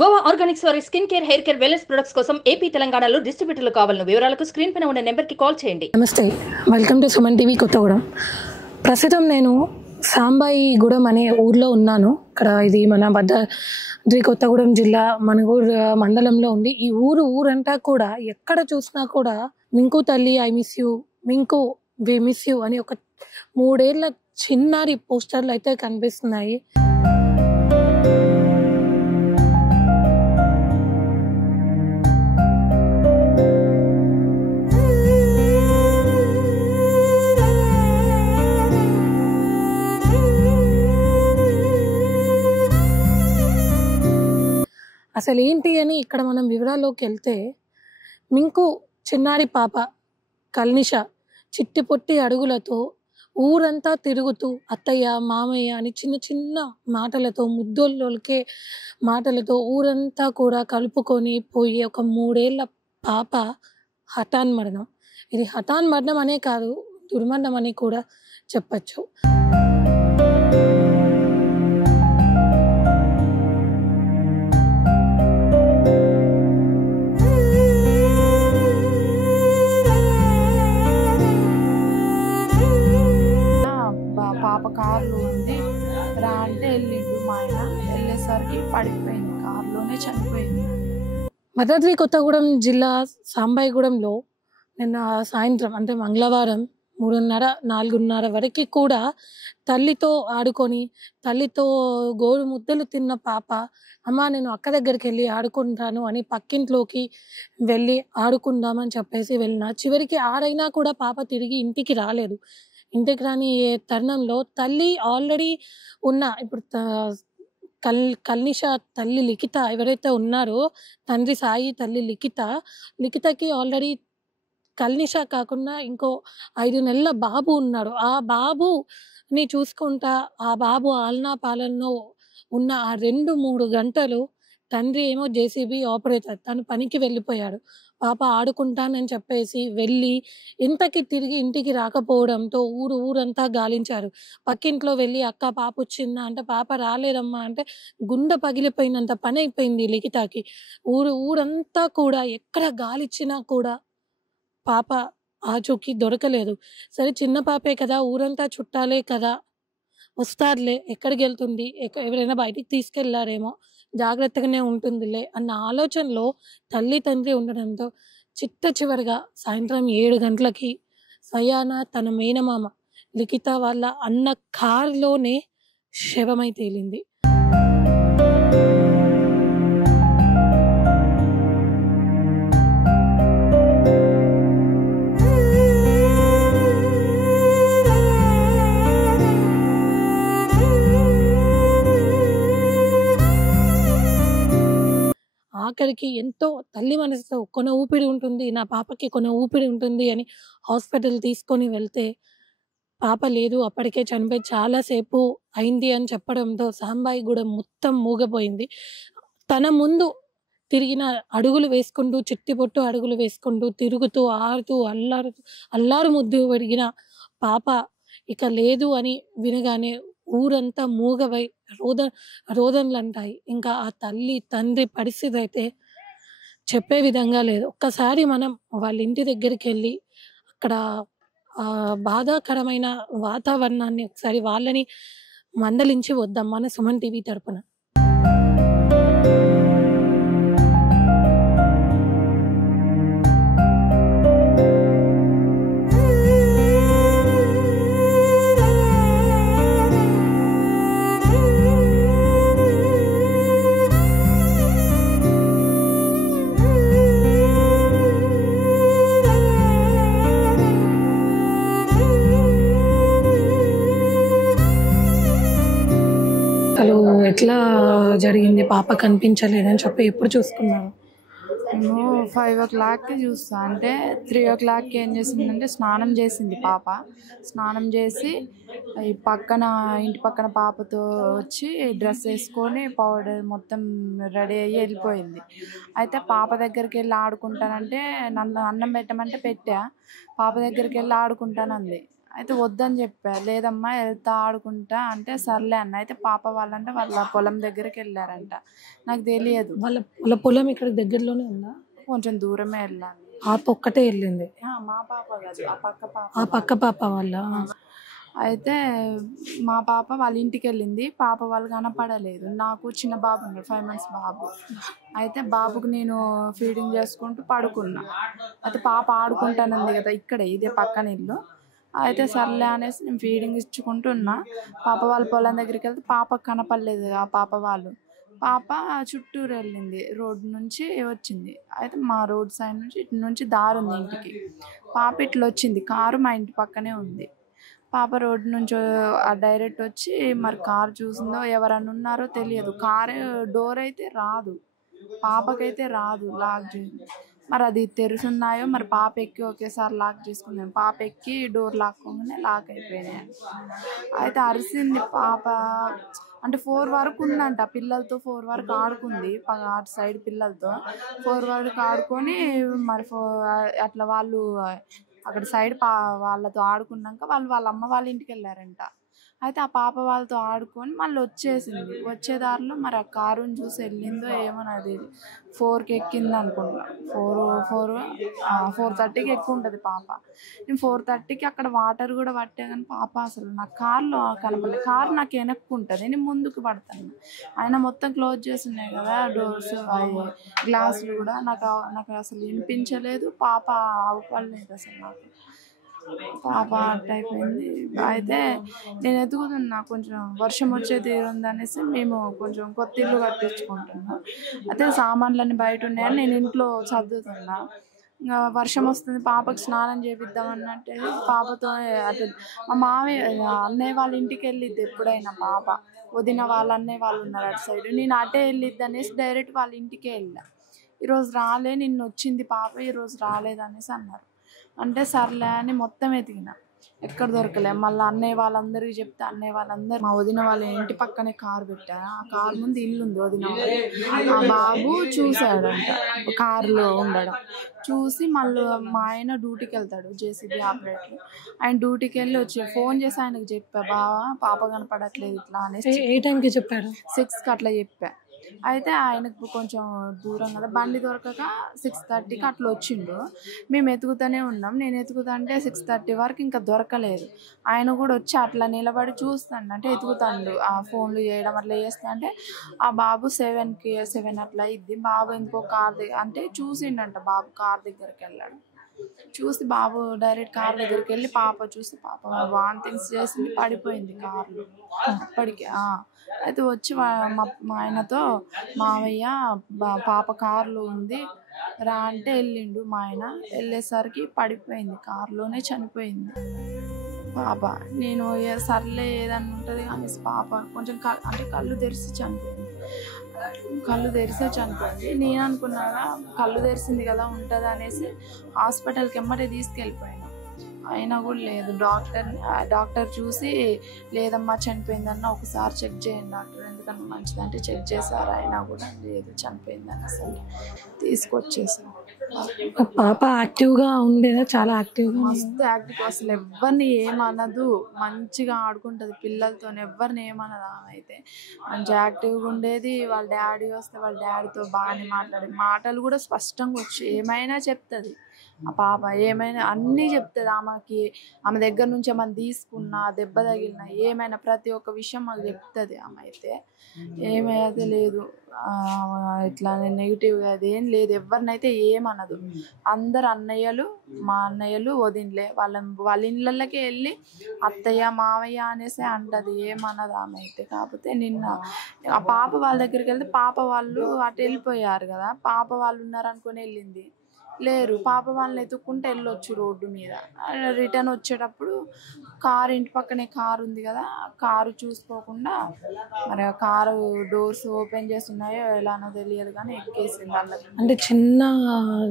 Goa Organics వారి skin care, hair care, wellness products కోసం AP, తెలంగాణలో డిస్ట్రిబ్యూటర్లు కావాలను వివరాలకు స్క్రీన్ పైన ఉన్న నెంబర్కి కాల్ చేయండి. నమస్తే, welcome to Suman TV Kothagudem. ప్రస్తుతం నేను సాంబాయిగూడెం అనే ఊర్లో ఉన్నాను. ఇక్కడ ఇది మన భద్రాద్రి కొత్తగూడెం జిల్లా మణుగూరు మండలంలో ఉంది. ఈ ఊరంతా కూడా ఎక్కడ చూసినా కూడా మింకు తల్లి I miss you, Minku we miss you అని ఒక 3 ఏళ్ల చిన్నారి పోస్టర్లు అయితే కనిపిస్తున్నాయి. అసలు ఏంటి అని ఇక్కడ మనం వివరాల్లోకి వెళ్తే, మింకు చిన్నారి పాప కల్నిష చిట్టి పొట్టి అడుగులతో ఊరంతా తిరుగుతూ అత్తయ్య, మామయ్య అని చిన్న చిన్న మాటలతో, ముద్దోళ్ళకే మాటలతో ఊరంతా కూడా కలుపుకొని పోయే ఒక 3 ఏళ్ల పాప హఠాన్మరణం. ఇది హఠాన్మరణం అనే కాదు, దుర్మరణం అని కూడా చెప్పచ్చు. పాప కారులో ఉంది రా అంటే వెళ్ళిండు. మా ఆయన వెళ్ళేసరికి పడిపోయింది, కారులోనే చనిపోయింది. భద్రాద్రి కొత్తగూడెం జిల్లా సాంబాయిగూడెంలో నిన్న సాయంత్రం అంటే మంగళవారం 3:30-4:30 వరకు కూడా తల్లితో ఆడుకొని, తల్లితో గోరు ముద్దలు తిన్న పాప, అమ్మ నేను అక్క దగ్గరికి వెళ్ళి ఆడుకుంటాను అని పక్కింట్లోకి వెళ్ళి ఆడుకుందామని చెప్పేసి వెళ్ళిన. చివరికి ఆడైనా కూడా పాప తిరిగి ఇంటికి రాలేదు. ఇంటికి రాని తరుణంలో తల్లి ఆల్రెడీ ఉన్న ఇప్పుడు కల్నిష తల్లి లిఖిత ఎవరైతే ఉన్నారో, తండ్రి సాయి, తల్లి లిఖితకి ఆల్రెడీ కల్నిష కాకుండా ఇంకో 5 నెలల బాబు ఉన్నాడు. ఆ బాబుని చూసుకుంటా, ఆ బాబు ఆలనా పాలనలో ఉన్న ఆ 2-3 గంటలు తండ్రి ఏమో జేసీబీ ఆపరేటర్, తను పనికి వెళ్ళిపోయాడు. పాప ఆడుకుంటానని చెప్పేసి వెళ్ళి ఇంతకి తిరిగి ఇంటికి రాకపోవడంతో ఊరంతా గాలించారు. పక్కింట్లో వెళ్ళి అక్క పాప వచ్చిందా అంటే పాప రాలేదమ్మా అంటే గుండె పగిలిపోయినంత పని అయిపోయింది లిఖితకి. ఊరంతా కూడా ఎక్కడ గాలిచ్చినా కూడా పాప ఆచూకీ దొరకలేదు. సరే చిన్న పాపే కదా, ఊరంతా చుట్టాలే కదా, వస్తారులే, ఎక్కడికి వెళ్తుంది, ఎవరైనా బయటికి తీసుకెళ్లారేమో, జాగ్రత్తగానే ఉంటుందిలే అన్న ఆలోచనలో తల్లి తండ్రి ఉండడంతో చివరిగా సాయంత్రం 7 గంటలకి సయానా తన మేనమామ లిఖిత వాళ్ళ అన్న కారులోనే శవమై తేలింది. ఆఖరికి ఎంతో తల్లి మనసుతో కొన ఊపిరి ఉంటుంది, నా పాపకి కొన ఊపిరి ఉంటుంది అని హాస్పిటల్ తీసుకొని వెళ్తే పాప లేదు, అప్పటికే చనిపోయి చాలాసేపు అయింది అని చెప్పడంతో సాంబాయిగూడెం మొత్తం మూగపోయింది. తన ముందు తిరిగిన అడుగులు వేసుకుంటూ, చిట్టి పొట్టు అడుగులు వేసుకుంటూ, తిరుగుతూ, ఆడుతూ, అల్లారు ముద్దు పెరిగిన పాప ఇక లేదు అని వినగానే ఊరంతా మూగవై రోదనలు అంటాయి. ఇంకా ఆ తల్లి తండ్రి పరిస్థితి అయితే చెప్పే విధంగా లేదు. ఒక్కసారి మనం వాళ్ళ ఇంటి దగ్గరికి వెళ్ళి అక్కడ బాధాకరమైన వాతావరణాన్ని ఒకసారి వాళ్ళని మందలించి వద్దాం మన సుమన్ టీవీ తరపున. అసలు ఎట్లా జరిగింది, పాప కనిపించలేదని చెప్పి ఎప్పుడు చూసుకున్నాను? మేము 5 o'clockకి చూస్తా అంటే 3 o'clockకి ఏం చేసిందంటే స్నానం చేసింది పాప. స్నానం చేసి ఇంటి పక్కన పాపతో వచ్చి డ్రెస్ వేసుకొని పౌడర్ మొత్తం రెడీ అయ్యి వెళ్ళిపోయింది. అయితే పాప దగ్గరికి వెళ్ళి ఆడుకుంటానంటే నన్ను అన్నం పెట్టమంటే పెట్టా. పాప దగ్గరికి వెళ్ళి ఆడుకుంటానంది. అయితే వద్దని చెప్పా. లేదమ్మా వెళ్తా ఆడుకుంటా అంటే సర్లే అన్న. అయితే పాప వాళ్ళంటే వాళ్ళ పొలం దగ్గరికి వెళ్ళారంట. నాకు తెలియదు. వాళ్ళ పొలం ఇక్కడ దగ్గరలోనే ఉందా? కొంచెం దూరమే వెళ్ళాలి. పాప ఒక్కటే వెళ్ళింది? మా పాప కాదు, ఆ పక్క పాప. ఆ పక్క పాప వాళ్ళ? అయితే మా పాప వాళ్ళ ఇంటికి వెళ్ళింది. పాప వాళ్ళు కనపడలేదు. నాకు చిన్న బాబు ఉన్నాడు, 5 months బాబు. అయితే బాబుకు నేను ఫీడింగ్ చేసుకుంటూ పడుకున్నా. అయితే పాప ఆడుకుంటానంది కదా ఇక్కడే, ఇదే పక్కన ఇల్లు. అయితే సర్లే అనేసి నేను ఫీడింగ్ ఇచ్చుకుంటున్నా. పాప వాళ్ళ పొలం దగ్గరికి వెళ్తే పాపకు కనపడలేదు. ఆ పాప వాళ్ళు పాప చుట్టూరు వెళ్ళింది, రోడ్డు నుంచి వచ్చింది. అయితే మా రోడ్ సైడ్ నుంచి ఇటు నుంచి దారి ఉంది ఇంటికి. పాప ఇట్లా వచ్చింది, కారు మా ఇంటి పక్కనే ఉంది. పాప రోడ్డు నుంచి డైరెక్ట్ వచ్చి మరి కారు చూసిందో ఎవరన్నా ఉన్నారో తెలియదు. కారు డోర్ అయితే రాదు, పాపకైతే రాదు లాక్ చేసి. మరి అది తెరుసున్నాయో మరి పాప ఎక్కి ఒకేసారి లాక్ చేసుకుందాం. పాప ఎక్కి డోర్ లాక్కోగానే లాక్ అయిపోయినాయి. అయితే అరిసింది పాప. అంటే 4 వరకు ఉందంట పిల్లలతో, 4 వరకు ఆడుకుంది అటు సైడ్ పిల్లలతో. 4 వరకు ఆడుకొని మరి అట్లా వాళ్ళు అక్కడ సైడ్ వాళ్ళతో ఆడుకున్నాక వాళ్ళ అమ్మ వాళ్ళ ఇంటికి వెళ్ళారంట. అయితే ఆ పాప వాళ్ళతో ఆడుకొని మళ్ళీ వచ్చేసింది. వచ్చే దారిలో మరి ఆ కారుని చూసి వెళ్ళిందో ఏమో, అది 4కి ఎక్కింది అనుకుంటా. 4:30కి ఎక్కువ ఉంటుంది పాప. నేను 4:30కి అక్కడ వాటర్ కూడా పట్టే కానీ పాప అసలు నాకు కార్లో కనపడలేదు. కారు నాకు వెనక్కు ఉంటుంది, నేను ముందుకు పడతాను. ఆయన మొత్తం క్లోజ్ చేసి ఉన్నాయి కదా డోర్స్, గ్లాసులు కూడా. నాకు అసలు వినిపించలేదు. పాప అవపడలేదు అసలు నాకు. పాప అట్ అయిపోయింది. అయితే నేను ఎదుగుతున్నా, కొంచెం వర్షం వచ్చే తీరుంది అనేసి మేము కొంచెం కొత్త ఇల్లు కట్టించుకుంటున్నాం. అయితే సామాన్లన్నీ బయట ఉన్నాయని నేను ఇంట్లో చదువుతున్నా. ఇంకా వర్షం వస్తుంది, పాపకు స్నానం చేపిద్దామన్నట్టే పాపతో అటు మా మామయ్య అన్నయ్య వాళ్ళ ఇంటికి వెళ్ళిద్ది ఎప్పుడైనా పాప. వదిన వాళ్ళ అన్నయ్య వాళ్ళు ఉన్నారు అటు సైడ్. నేను అటే వెళ్ళిద్ది అనేసి డైరెక్ట్ వాళ్ళ ఇంటికే వెళ్ళా. ఈరోజు రాలే, నిన్న వచ్చింది పాప, ఈరోజు రాలేదు అనేసి అన్నారు. అంటే సర్లే అని మొత్తం ఎతికిన, ఎక్కడ దొరకలే. మళ్ళీ అన్నయ్య వాళ్ళందరికీ చెప్తే అన్నయ్య వాళ్ళందరూ మా వదిన వాళ్ళ ఇంటి పక్కనే కారు పెట్టారు. ఆ కారు ముందు ఇల్లు ఉంది వదిన. ఆ బాబు చూశాడంట కారులో ఉండడం. చూసి మళ్ళీ మా ఆయన డ్యూటీకి వెళ్తాడు, జేసీబీ ఆపరేటర్. ఆయన డ్యూటీకి వెళ్ళి వచ్చి ఫోన్ చేసి ఆయనకు చెప్పా, బావా పాప కనపడట్లేదు ఇట్లా అనేసి. ఏ టైంకి చెప్పారు? 6కి అట్లా చెప్పా. అయితే ఆయనకు కొంచెం దూరం కదా, బండి దొరకక 6:30కి అట్లా వచ్చిండు. మేము ఎతుకుతూనే ఉన్నాం. నేను ఎతుకుతా అంటే 6:30 వరకు ఇంకా దొరకలేదు. ఆయన కూడా వచ్చి అట్లా నిలబడి చూస్తాడు, అంటే ఎతుకుతాడు, ఆ ఫోన్లు చేయడం అట్లా చేస్తా. అంటే ఆ బాబు 7 అట్లా అయింది. బాబు ఇంకో కార్ దగ్గర అంటే చూసిండంట, బాబు కార్ దగ్గరికి వెళ్ళాడు. చూసి బాబు డైరెక్ట్ కార్ దగ్గరికి వెళ్ళి పాప చూసి పాప వాంతింగ్స్ చేసింది, పడిపోయింది కార్లో అప్పటికి. అయితే వచ్చి మా ఆయనతో, మావయ్య పాప కారులో ఉంది రా అంటే వెళ్ళిండు. మా ఆయన వెళ్ళేసరికి పడిపోయింది, కారులోనే చనిపోయింది పాప. నేను సర్లే ఏదన్నా ఉంటుంది కానీ పాప కొంచెం అంటే కళ్ళు తెరిచి చనిపోయింది. నేను అనుకున్నాగా కళ్ళు తెరిచింది కదా ఉంటుంది అనేసి హాస్పిటల్కి ఎమ్మటే తీసుకెళ్ళిపోయాను. అయినా కూడా లేదు. డాక్టర్ చూసి లేదమ్మా చనిపోయిందన్న, ఒకసారి చెక్ చేయండి డాక్టర్, ఎందుకన్నా మంచిదంటే చెక్ చేశారు. అయినా కూడా లేదు, చనిపోయిందని అసలు తీసుకొచ్చేసాను. పాప యాక్టివ్గా ఉండేదా? చాలా యాక్టివ్గా, మస్తు యాక్టివ్. అసలు ఎవరిని ఏమనదు, మంచిగా ఆడుకుంటుంది పిల్లలతో, ఎవరిని ఏమనదు. ఆమె అయితే మంచి యాక్టివ్గా ఉండేది. వాళ్ళ డాడీ వస్తే వాళ్ళ డాడీతో బాగానే మాట్లాడేది. మాటలు కూడా స్పష్టంగా వచ్చి ఏమైనా చెప్తుంది ఆ పాప, ఏమైనా అన్నీ చెప్తుంది. ఆమె దగ్గర నుంచి ఏమైనా తీసుకున్నా, దెబ్బ తగిలినా, ఏమైనా ప్రతి ఒక్క విషయం మాకు చెప్తుంది. ఆమె అయితే ఏమైతే లేదు, ఇట్లా నెగిటివ్గా అదేం లేదు. ఎవరినైతే ఏమనదు. అందరు అన్నయ్యలు, మా అన్నయ్యలు, వదినలే, వాళ్ళ ఇళ్ళకి వెళ్ళి అత్తయ్య మావయ్య అనేసి అంటది, ఏమన్నది ఆమె అయితే. కాకపోతే నిన్న ఆ పాప వాళ్ళ దగ్గరికి వెళ్తే పాప వాళ్ళు అటు వెళ్ళిపోయారు కదా, పాప వాళ్ళు ఉన్నారనుకుని వెళ్ళింది. లేరు, పాప వాళ్ళని ఎత్తుక్కుంటే వెళ్ళొచ్చు రోడ్డు మీద. రిటర్న్ వచ్చేటప్పుడు కారు, ఇంటి పక్కనే కారు ఉంది కదా, కారు చూసుకోకుండా మరి ఆ కారు డోర్స్ ఓపెన్ చేస్తున్నాయో ఎలానో తెలియదు కానీ ఎక్కేసింది వాళ్ళకి. అంటే చిన్న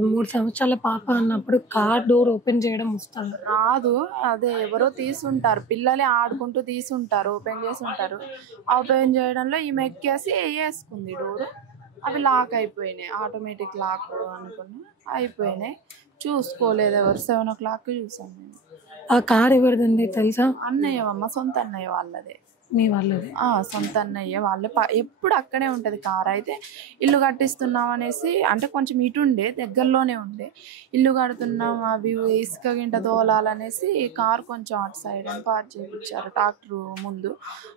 3 సంవత్సరాల పాప అన్నప్పుడు కార్ డోర్ ఓపెన్ చేయడం వస్తుంది రాదు. అదే ఎవరో తీసుంటారు, పిల్లలే ఆడుకుంటూ తీసుంటారు, ఓపెన్ చేసి ఉంటారు. ఓపెన్ చేయడంలో ఈమె ఎక్కేసి వేసుకుంది డోరు. అవి లాక్ అయిపోయినాయి, ఆటోమేటిక్ లాక్ అనుకున్నా అయిపోయినాయి. చూసుకోలేదు ఎవరు. 7 o'clock చూసాను నేను. ఆ కార్ ఎవరిదండి తెలుసా? అన్నయ్య అమ్మ, సొంత అన్నయ్య వాళ్ళదే. మీ వాళ్ళది? సొంత అన్నయ్య వాళ్ళే. ఎప్పుడు అక్కడే ఉంటుంది కార్. అయితే ఇల్లు కట్టిస్తున్నాం అనేసి, అంటే కొంచెం ఇటు ఉండే, దగ్గరలోనే ఉండే, ఇల్లు కడుతున్నాం అవి ఇసుక గింట దోలాలనేసి కార్ కొంచెం అటు సైడ్ అని పార్క్ చేయించారు ట్రాక్టర్ ముందు.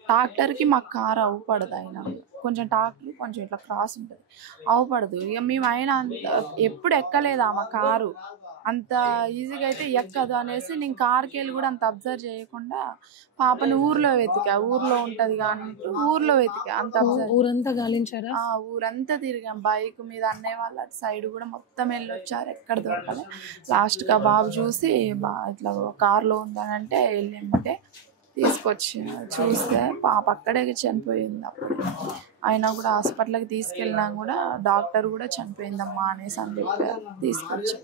ట్రాక్టర్కి మాకు కార్ అవ్వపడదు. అయినా కొంచెం ట్రాక్టర్ కొంచెం ఇట్లా క్రాస్ ఉంటుంది, అవ్వపడదు. ఇక మేము అయినా ఎప్పుడు ఎక్కలేదు మా కారు, అంత ఈజీగా అయితే ఎక్కదు అనేసి నేను కార్కి వెళ్ళి కూడా అంత అబ్జర్వ్ చేయకుండా పాపని ఊర్లో వెతికా. ఊర్లో ఉంటుంది కానీ ఊర్లో వెతికా, అంత ఊరంతా గాలించారా? ఊరంతా తిరిగాం బైక్ మీద. అన్నయ్య వాళ్ళ అటు సైడ్ కూడా మొత్తం వెళ్ళొచ్చారు, ఎక్కడ దొరకలే. లాస్ట్గా బాబు చూసి ఇట్లా కార్లో ఉందని అంటే వెళ్ళింటే తీసుకొచ్చి చూస్తే పాప అక్కడే చనిపోయింది. అప్పుడు అయినా కూడా హాస్పిటల్కి తీసుకెళ్ళినా కూడా డాక్టర్ కూడా చనిపోయిందమ్మా అనేసి అని చెప్పారు, తీసుకొచ్చి.